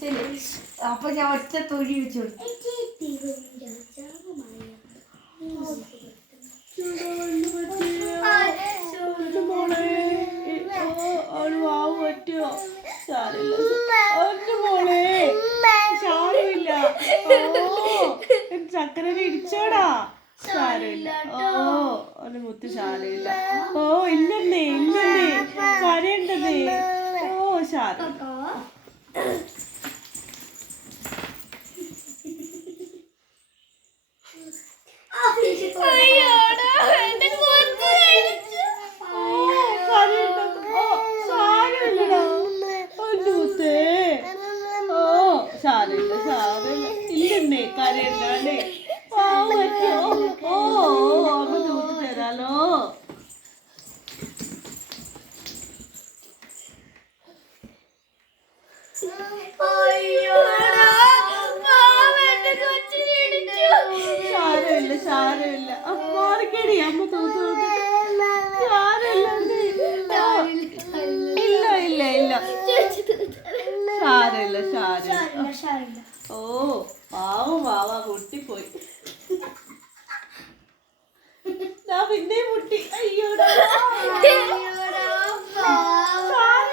ശരി, അപ്പൊ ഞാൻ ഒറ്റ തൊഴി വെച്ചു. ചക്കര ഇടിച്ചോടാ. സാരമില്ല. ഓ ഒരു മുത്ത് സാരമില്ല. ഓ ഇല്ലെന്നേ ഇല്ലെന്നേ കരയേണ്ടതേ. ഓ സാരമില്ല. സാരമില്ല സാരമില്ല ഇല്ലെന്നേ കരയണ്ടേ. ഓ അമ്മ തൂത്ത് തരാലോ. സാരമില്ല സാരമില്ല മാറിക്കടി അമ്മ തൂത്ത് ഇല്ല ഇല്ല ഇല്ല സാരമില്ല സാരമില്ല. ഓ പാവം വാവ പൊട്ടിപ്പോയി. ഞാൻ പിന്നെയും